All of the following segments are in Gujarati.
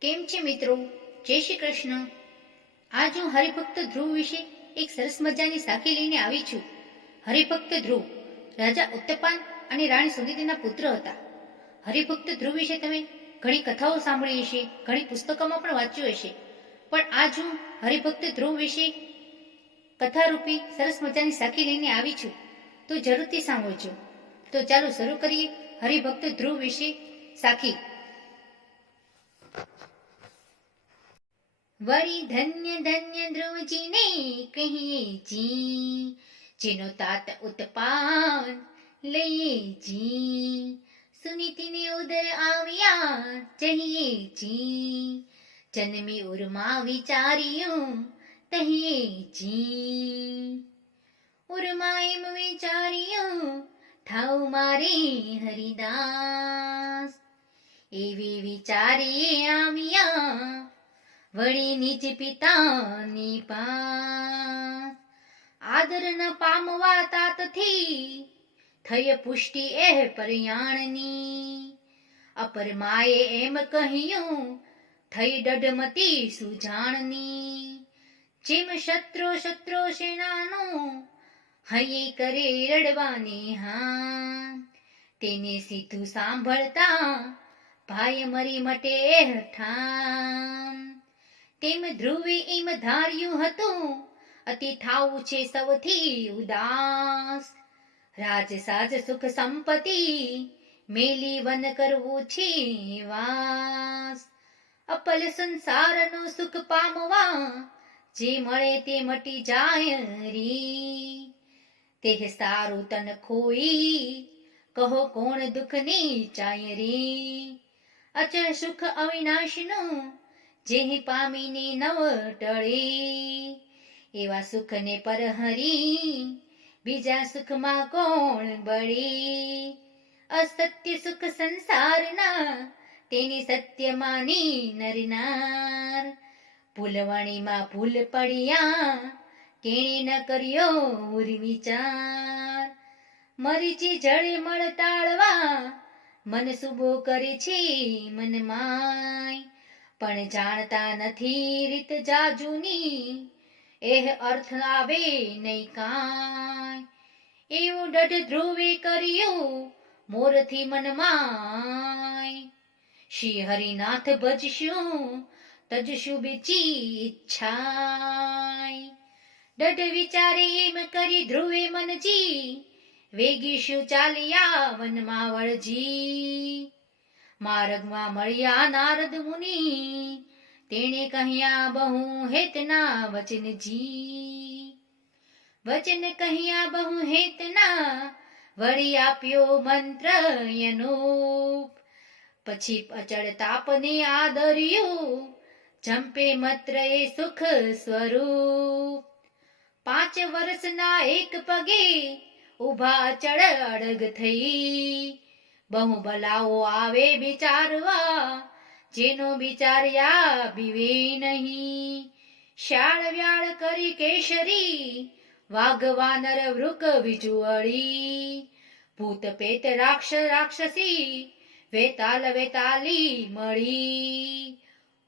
કેમ છે મિત્રો? જય શ્રી કૃષ્ણ. આજ હું હરિભક્ત ધ્રુવ વિશે એક સરસ મજાની સાખી લઈને આવી છું. હરિભક્ત ધ્રુવ, રાજા ઉત્તપાન અને રાણી સુનીતિના પુત્ર હતા. હરિભક્ત ધ્રુવ વિશે તમે ઘણી કથાઓ સાંભળી હશે, ઘણી પુસ્તકોમાં પણ વાંચ્યું હશે. પણ આજ હું હરિભક્ત ધ્રુવ વિશે કથારૂપી સરસ મજાની સાખી લઈને આવી છું. તો જરૂરથી સાંભળજો. તો ચાલો શરૂ કરીએ હરિભક્ત ધ્રુવ વિશે સાખી. વળી ધન્ય ધન્ય ધ્રુવજીને કહીએ જી, જેનો તાત ઉત્પાન લઈએ જી. સુનીતિને ઉદર આવ્યા જહીએ જી. જન્મી ઉર્મા વિચાર્યું, તહીએ જી. ઉર્મા એમ વિચાર્યું થાવ મારે હરિદાસ. એવી વિચારીએ આવ્યા વળી નિજ પિતાની પાસ. ન પામવા તાતથી થય પુષ્ટિ એ પરયાણની. અપર માએ એમ કહ્યું, થઈ ડડમતી સુજાણની. જેમ શત્રુ શત્રુ સેનાનું હૈયે કરે રડવાની હા તેને સીધું સાંભળતા ભાઈ મરી મટે ઠામ તેમ ધ્રુવે એમ ધાર્યું હતું. અતિ થાવું છે સૌથી ઉદાસ. રાજ સાજ સુખ સંપત્તિ મેલી વન કરવું છે વાસ. અપલ સંસારનું સુખ પામવા જે મળે તે મટી જાય રી. તે સારું તન ખોઈ કહો કોણ દુઃખની ચાય રી. અચળ સુખ અવિનાશનું જે પામીને નવ ટળી, એવા સુખને પરહરી, બીજા સુખમાં કોણ બળી? અસત્ય સુખ સંસારના, તેની સત્ય માની નરનાર. ભૂલવાણીમાં ભૂલ પડ્યા, તેણે ન કર્યો વિચાર. મરીચી જળે મળ તાળવા મન સુબો કરે છે મનમાય પણ જાણતા નથી રીત જાજુની. એહ અર્થ આવે નહીં કાંઈ. એવું ડઢ ધ્રુવે કર્યું મોરથી મનમાય. શ્રી હરિનાથ ભજશું, તજશું બીજી ઈચ્છાય. ડઢ વિચારે એમ કરી ધ્રુવે મનજી વેગી શું ચાલ્યા વનમાં વળજી. માર્ગમાં મળ્યા નારદ મુનિ. તેણે કહ્યા, બહુ હેતના વચનજી વચન કહ્યા, બહુ હેતના વળી આપ્યો મંત્ર એનો પછી અચળ તાપને આદર્યું, જંપે મત્ર એ સુખ સ્વરૂપ. પાંચ વર્ષના એક પગે ઊભા અચળ અડગ થઈ. બહુ ભલાઓ આવે બિચારવા જેનો બિચાર્યા બીવે નહીં. શાળ વ્યાળ કરી કેશરી વાઘવાનર વૃક વિજુવળી. ભૂત પેત રાક્ષ રાક્ષસી, વેતાલ વેતાલી મળી.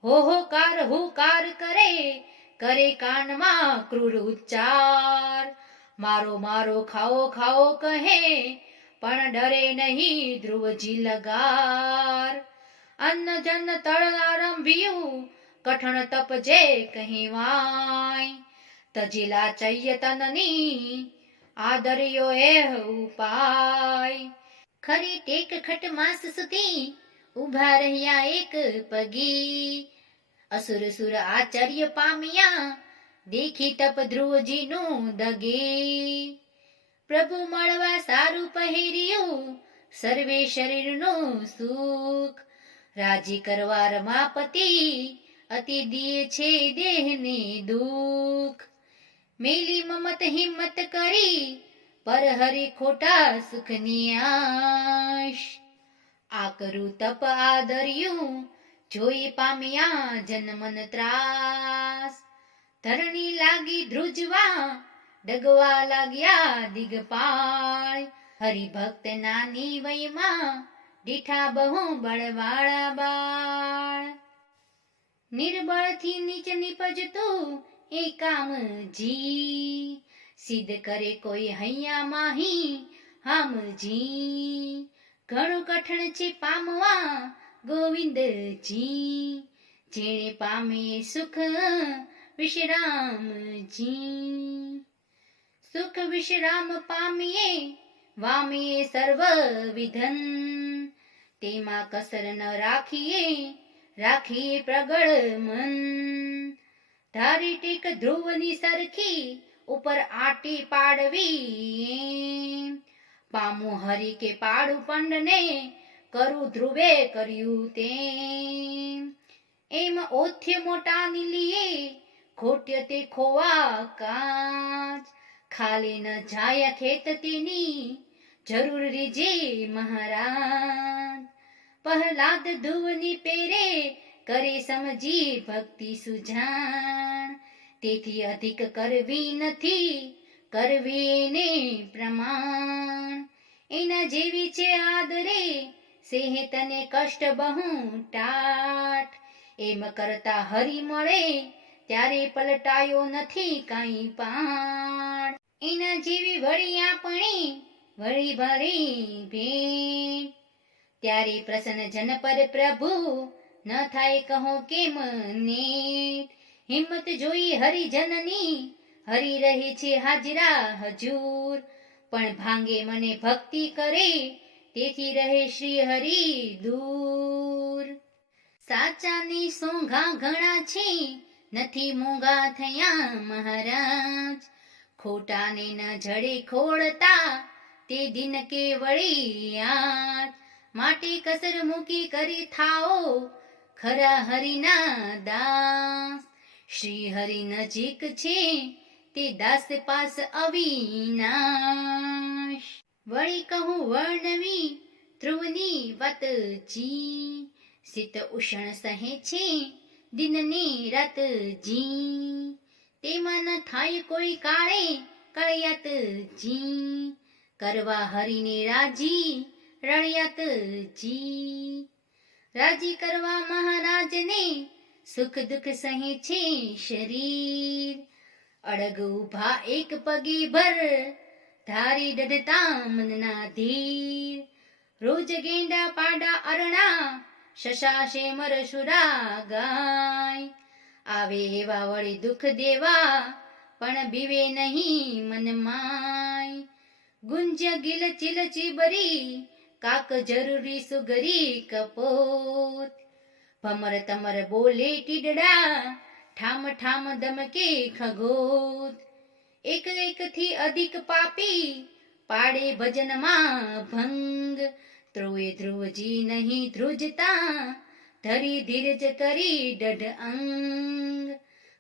હોહોકાર હુકાર કરે કરે કાનમાં ક્રૂર ઉચ્ચાર. મારો મારો ખાઓ ખાઓ કહે પણ ડરે નહીં ધ્રુવજી લગાર. અન્ન જન તળ આરંભ્યું, કઠણ તપ જે કહેવાય તજીલા ચૈયતનની આદર્યો એ ઉપાય. ખરી ટેક ખટ માસ સુધી ઊભા રહ્યા એક પગી. અસુર સુર આચાર્ય પામ્યા દેખી તપ ધ્રુવજીનું દગે. પ્રભુ મળવા સારું પહેર્યું. સર્વે શરીરનું સુખ. રાજી કરવા રમાપતિ અતિ દિય છે દેહને દુઃખ. મેલી મમત હિંમત કરી, પર હરી ખોટા સુખની આશ. આ કરું તપ આદર્યું, જોઈ પામ્યા જન્મન ત્રાસ. ધરણી લાગી ધ્રુજવા ડગવા લાગ્યા દિગપાળ હરિભક્ત નાની વયમાં દીઠા બહુ બળવાળા બાળ નિર્બળથી નીચ નીપજતું એ કામજી સિદ્ધ કરે કોઈ હૈયા માહી હામજી ઘણું કઠણ છે પામવા ગોવિંદજી જેણે પામે સુખ વિશ્રામજી સુખ વિશ્રામ પામીએ, વામીએ સર્વ વિધન. તેમાં કસર ન રાખીએ રાખીએ પ્રગળ મન. ધારી ટેક ધ્રુવની સરખી ઉપર આટી પાડવી પામું હરી કે પાડું પંડને, કરું ધ્રુવે કર્યું તે. એમ ઓથ્ય મોટા નીલીએ, ખોટ્ય તે ખોવા કાચ. ખાલી ન જાય ખેત તેની, જરૂર રીજે મહારાજ પહલાદ ધુવની પેરે કરે સમજી ભક્તિ સુજાણ તેથી અધિક કરવી નથી કરવી ને પ્રમાણ. એના જેવી છે આદરે સેહ તને કષ્ટ બહુ ટાટ. એમ કરતા હરી મળે, ત્યારે પલટાયો નથી કાંઈ પાણ એના જેવી વળી આપણી, વળી ભરી ભેટ ત્યારે પ્રસન્ન જન પર પ્રભુ, ન થાય કહો કેમ ને હિંમત જોઈ હરિજનની, હરી રહે છે હાજરા હજૂર. પણ ભાંગે મને ભક્તિ કરે, તેથી રહે શ્રી હરિ દૂર. સાચાની સોંઘા ઘણા છે, નથી મોંઘા થયા મહારાજ. ખોટાને ન જડે ખોળતા તે દિન કે વળી આજ માટે કસર મૂકી કરી થાઓ ખરા હરિના દાસ. શ્રી હરિ નજીક છે તે દાસ પાસ અવિનાશ. વળી કહું વર્ણવી ધ્રુવની વત જી. શીત ઉષણ સહે છે દિનની રત જી. તેમાં ન થાય કોઈ કાળે કળિયાત જી. કરવા હરીને રાજી, રળિયાત જી. રાજી કરવા મહારાજને સુખ દુઃખ સહે છે શરીર. અડગ ઊભા એક પગે ભર, ધારી દડતા મનના ધીર. રોજ ગેંડા પાડા અરણા શશા શેમર સુરા ગાય. આવે એવા વળી દુઃખ દેવા, પણ બીવે નહીં મનમાય ગુંજ ગિલ ચિલ ચીબરી, કાક જરૂરી સુગરી કપોત. ભમર તમર બોલે ટીડડા, ઠામ ઠામ દમકે ખગોત. એક એક થી અધિક પાપી, પાડે ભજનમાં ભંગ. ધ્રુવે ધ્રુવજી નહીં ધ્રુજતા ધરી ધીરજ કરી દઢ અંગ.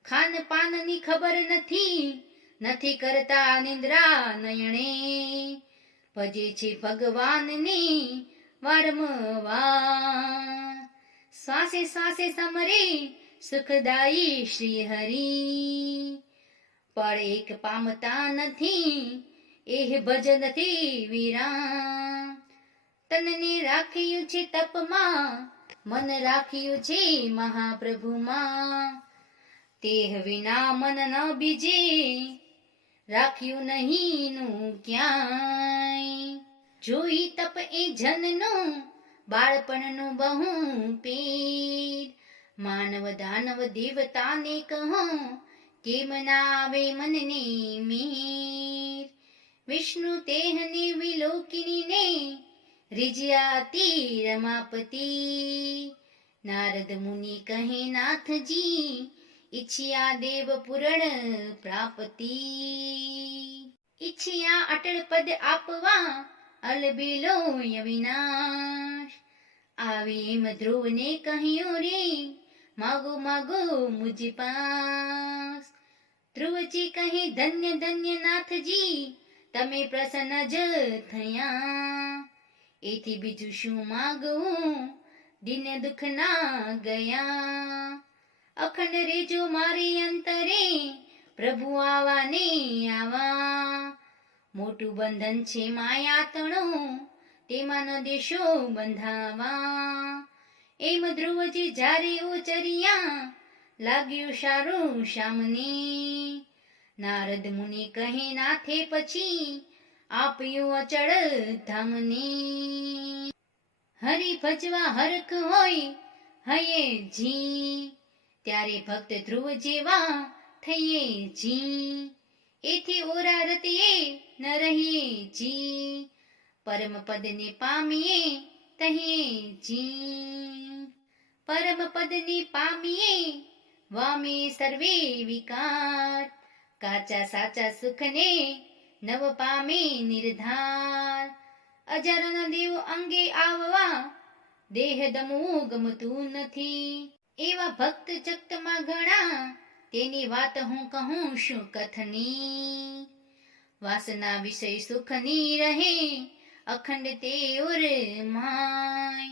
ખાન પાનની ખબર નથી નથી કરતા નિંદ્રા નયણે. ભજે છે ભગવાનની વારંવાર. શ્વાસે શ્વાસે સમરે સુખદાયી શ્રી હરિ. પણ એક પામતા નથી, એહ ભજનથી વીરા તનને રાખ્યું છે તપમાં મન રાખ્યું છે મહાપ્રભુમાં તેહ વિના મન ન બીજે, રાખ્યું નહીં નું ક્યાંય. જોઈ તપ એ જનનું, બાળપણનું બહુ પીર. માનવ દાનવ દેવતાને કહો, કેમ ના આવે મનને મીર? વિષ્ણુ તેહને વિલોકિનીને રિજ્યાતી રમાપતિ નારદ મુનિ કહે, નાથજી, ઈચ્છિયા દેવ પુરણ પ્રાપતિ. ઈચ્છિયા અટળ પદ આપવા અલબેલો અવિનાશ. આવી એમ ધ્રુવને કહ્યું, રે, માગો માગો મુજ પાસ. ધ્રુવજી કહે, ધન્ય ધન્ય નાથજી, તમે પ્રસન્ન જ થયા. એથી બીજું શું માગવું? દિન દુઃખ ના ગયા. અખંડ રેજો મારી અંતરે, પ્રભુ આવા ને આવા મોટું બંધન છે માયા તણો તેમાં ન દેશો બંધાવા. એમ ધ્રુવજી જ્યારે ઉચરિયા, લાગ્યું સારું શામને. નારદ મુનિ કહે, નાથે પછી આપ્યું અચળ ધામને. હરિ ભજવા હરખ હોય, હયે જી. ત્યારે ભક્ત ધ્રુવ જેવા થઈએ જી. એથી ઓરા રતીએ ન રહીએ જી. પરમ પદને પામીએ તહીએ જી. પરમ પદને પામીએ વામે સર્વે વિકાર. કાચા સાચા સુખને નવ પામે નિર્ધાર અજરના દેવ અંગે આવવા દેહ દમવું ગમતું નથી એવા ભક્ત જગતમાં ઘણા તેની વાત હું કહું શું કથની વાસના વિષય સુખની રહે અખંડ તે ઉર માય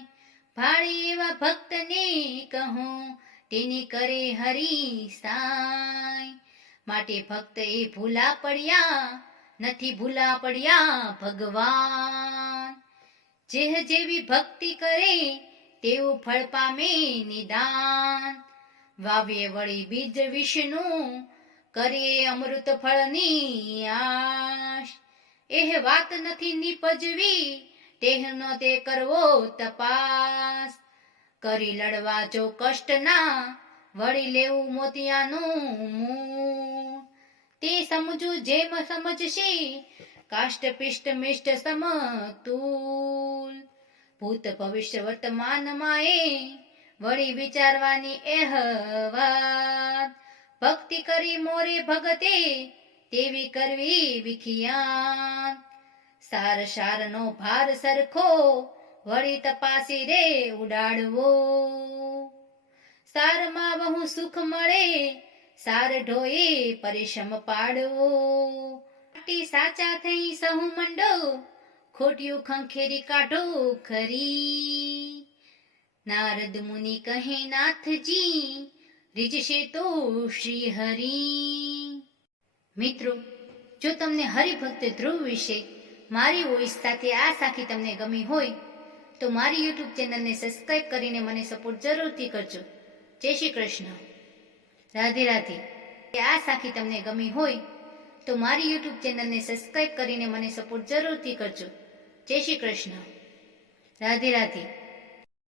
ભાડે એવા ભક્તને કહું તેની કરે હરી સાય માટે ભક્ત એ ભૂલા પડ્યા નથી ભૂલા પડ્યા ભગવાન. જેહ જેવી ભક્તિ કરે તેવું ફળ પામે નિદાન. વાવે વળી બીજ વિષ્ણુ કરે અમૃત ફળની આશ. એહ વાત નથી નીપજવી તેહનો તે કરવો તપાસ. કરી લડવા જો કષ્ટ ના વળી લેવું મોતિયાનું મૂળ. તે સમજુ જેમ સમજશે કાષ્ટ પિષ્ટ મિષ્ટ સમતુલ. ભૂત ભવિષ્ય વર્તમાનમાં એ વળી વિચારવાની એહવાત ભક્તિ કરી મોરે ભગતે તેવી કરવી વિખિયાન. સાર સારનો ભાર સરખો વળી તપાસી રે ઉડાડવો. સારમાં બહુ સુખ મળે સાર ઢોએ પરિશ્રમ પાડવો. આટી સાચા થઈ સહુ મંડો, ખોટિયું ખંખેરી કાઢો ખરી. નારદ મુનિ કહે, નાથજી રીજશે તો શ્રી હરી મિત્રો, જો તમને હરિભક્ત ધ્રુવ વિશે મારી વોઇસ સાથે આ સાખી તમને ગમી હોય, તો મારી યુટ્યુબ ચેનલને સબસ્ક્રાઇબ કરીને મને સપોર્ટ જરૂરથી કરજો. જય શ્રી કૃષ્ણ. રાધે રાધે. આ સાખી તમને ગમી હોય તો મારી યુટ્યુબ ચેનલને સબસ્ક્રાઈબ કરીને મને સપોર્ટ જરૂરથી કરજો. જય શ્રી કૃષ્ણ. રાધે રાધે.